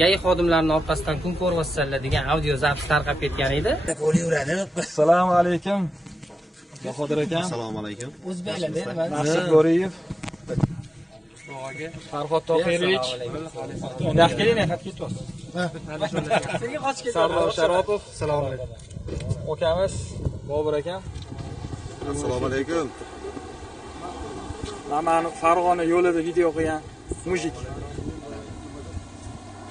GAI xodimlarining orqasidan kun ko'ryapsizlar degan audio zapis tarqab ketgan edi. Assalomu alaykum. Bahodir aka. Assalomu alaykum. O'zbeklarda Maqsud Bo'riyev. Farhod Tohirovich. Yaxshi keling, xat ketyapsiz. Sardor Sharopov. Assalomu alaykum. Okamiz Bobur akam. Assalomu alaykum. Mana Farg'ona yo'lida video qilgan mujik.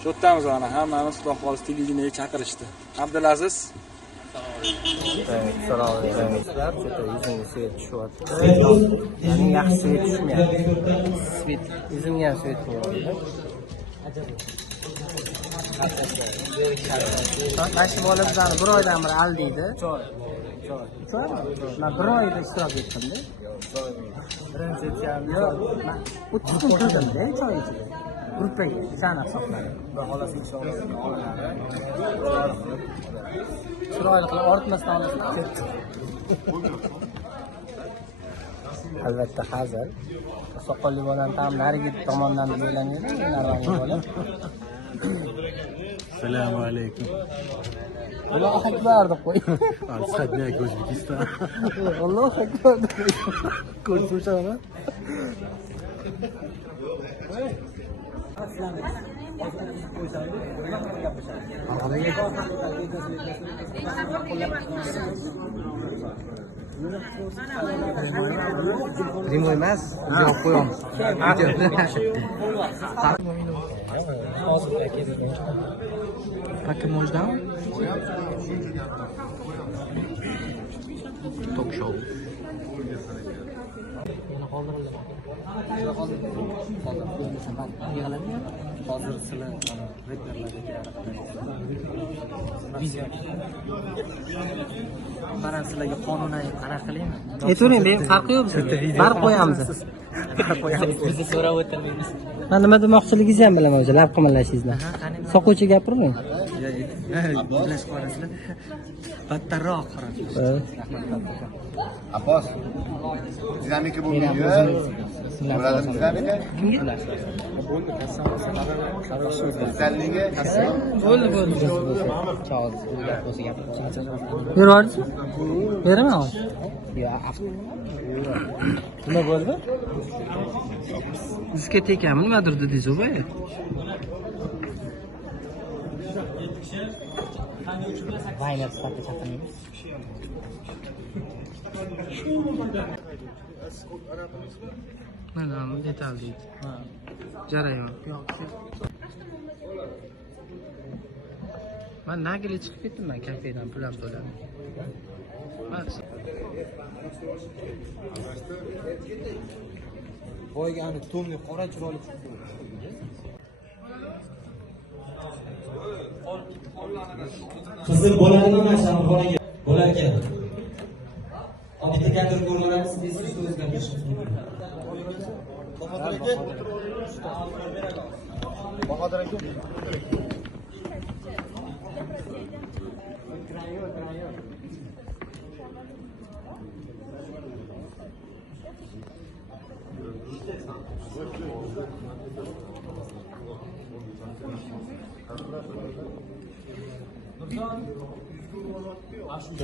Shu yottamiz ana, hammamiz xudo xolis televideniyega chaqirishdi. Abdulaziz. Assalomu alaykum. Yuzimga svet tushyapti. Mening yaxshi svet tushmayapti. Svet yuzimga ham svet tushyapti. Mana bola bizani bir oydan beri aldiydi. Choymi? Men bir oyda ishtirok etdim-da. Birinchi yo'q, men 30 kun turdim-da choy ichida. Gruppaga sana hisobladim. Xudo xolasi inshaalloh olinadi. Chiroyli qilib ortmasdan ketdi. Albatta hazil. Soqolli bolani ham narigi tomondan bo'ylanadi, narigi bola. Assalomu alaykum. Allohu akbar deb qo'y. Al-Sadnak O'zbekiston. Allohu akbar deb qo'y. Ko'rsatma. Primo emas, javob qo'yamiz. Как можно? Ток-шоу. Hozir sizlar reperlarga sizlarga qonunan qanaqa qilaymi? Aytavering, men farqi yo'q bizda. Barq qo'yamiz. Bizni so'rab o'tirmaymiz. Men nima demoqchiligingizni ham bilaman o'zi, lab qimirlashingizni. Soquvchi gapirmang. Bilasiz qo'yasizlar. Battarroq qaraysiz. Abbos. Sizlarniki bu video. Bo'ladimi sizlarniki? Kimga? Sizlarniki? Bo'ldi. Chog'siz bo'lsa gapirib. Beramiz? Beraman hozir. Yo'q, nima bo'ldi? Sizga tekami nimadir dedingiz o'g'ay? Vayner sifatida chaqiramiz. Mana bu detal deydi. Jarayon. Men nagili chiqib ketdim, men kafedan pul ham to'ladim. Boyga ani to'nli qora chiroyli chiqdi. Qizil bo'ladimi mana shu xonaga? Bo'lar ekan. Bitta gapir ko'rganamiz, siz o'zgarishingiz mumkin. Bahodir aka.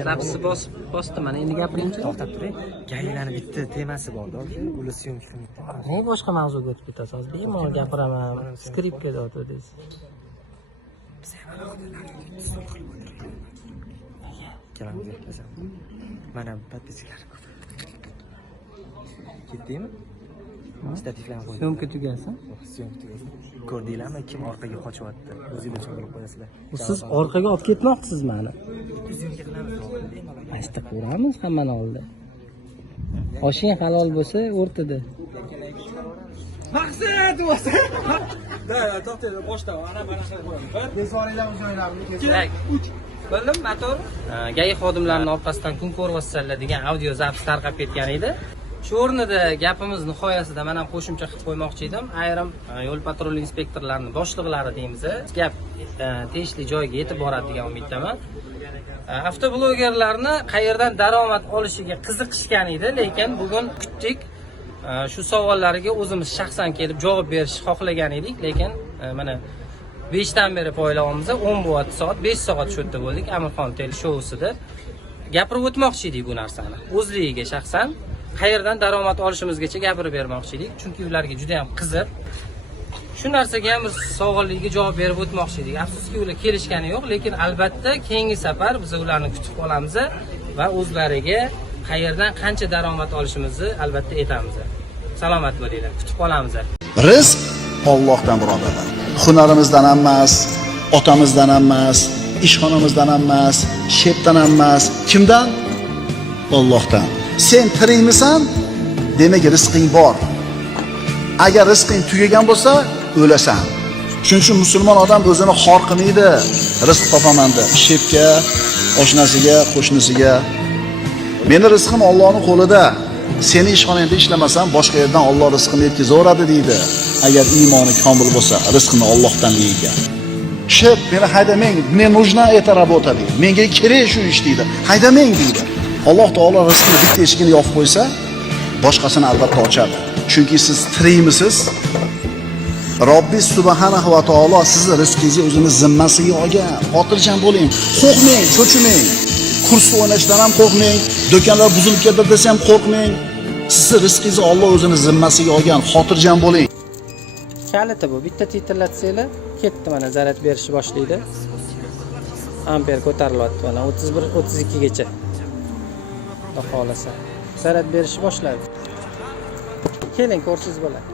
Zapisi bosdim, mana endi gapiringchi. To'xtab turing. Gaylarning bitta temasi bor-da, ular syomka qilmoqda. Nega boshqa mavzuga o'tib ketasiz? Bemalol gapiraman. Skripkaga o'tdingiz. Kelamiz etkazam. Mana podpiskalar ko'p. Ketdingmi? Stativlarni qo'ydim. Syomka tugasin. Syomka tugasin. Ko'rdinglarmi, kim orqaga qochyapti? O'zingiz uchun qilib qo'yasizlar. Siz orqaga olib ketmoqchisiz meni. Syomka qilamiz. Asta ko'ramiz hammani oldida. Oshing halol bo'lsa, o'rtada. Maqsad bo'lsa. Da, to'xtaydi, boshdan ana mana shunday qo'yamiz. Tezvoringlar o'zinglarni Bildim, motor. GAI xodimlarining orqasidan kun ko'ryapsizlar degan audio zapis tarqab ketgan edi. Shu o'rnida gapimiz nihoyasida men ham qo'shimcha qilib qo'ymoqchi edim. Ayrim yo'l patrul inspektorlarining boshliqlari deymiz, gap tegishli joyga yetib boradi degan umiddaman. Avtoblogerlarni qayerdan daromad olishiga qiziqishgan edi, lekin bugun kutdik. Shu savollarga o'zimiz shaxsan kelib javob berishni xohlagan edik, lekin mana 5 dan beri poylavomizda 10 soat 5 soat shu yerda bo'ldik. Amirxon Tel shousida gapirib o'tmoqchi edik bu narsani. O'zligiga shaxsan qayerdan daromad olishimizgacha gapirib bermoqchi edik, chunki ularga juda ham qiziq. Shu narsaga ham biz sog'inligiga javob berib o'tmoqchi edik. Afsuski ular kelishgani yo'q, lekin albatta keyingi safar biz ularni kutib qolamiz va o'zlariga qayerdan qancha daromad olishimizni albatta aytamiz. Salomat bo'linglar, kutib qolamiz. Rizq Allohdan birodarlar. Hunarimizdan ham emas, otamizdan ham emas, ishxonamizdan ham emas, shepdan ham emas. Kimdan? Allohdan. Sen tirikmisan? Demak rizqing bor. Agar rizqing tugagan bo'lsa, o'lasan. Shuning uchun musulmon odam o'zini xor qilmaydi. Rizq topaman deb, shepga, oshnasiga, qo'shnisiga. Meni rizqim Allohning qo'lida. Seni ishxonangda ishlamasam, boshqa yerdan Alloh rizqini yetkazaveradi deydi. Agar iymoni komil bo'lsa, rizqini Allohdan yeygan. Shep, meni haydamang, мне нужна эта работа deydi. Menga kerak shu ish deydi. Haydamang deydi. Alloh taolo rizqini bitta eshigini yopib qo'ysa, boshqasini albatta ochadi. Chunki siz tirikmisiz? Robbis subhanahu va taolo sizni rizqingizni o'zini zimmasiga olgan. Xotirjam bo'ling, qo'rqmang, cho'chimang. Kursda o'ynashdan ham qo'rqmang, do'konlar buzilib ketdi desa ham qo'rqmang. Sizni rizqingizni Alloh o'zini zimmasiga olgan. Xotirjam bo'ling. Kaliti bu. Bitta titratsanglar, ketdi mana zaryad berishni boshlaydi. Amper ko'tarilyapti mana 31-32 gacha. Xudo xolasa. Zaryad berishni boshladi. Keling ko'rsangiz bo'ladi.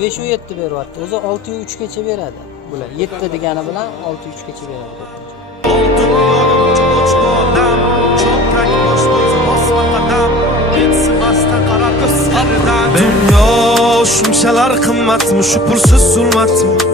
5-7 beryapti. O'zi 6-3 gacha beradi. Bular 7 degani bilan 6-3 gacha beradi. Dünya shumshalar qimmatmi, shu pulsiz zulmatmi?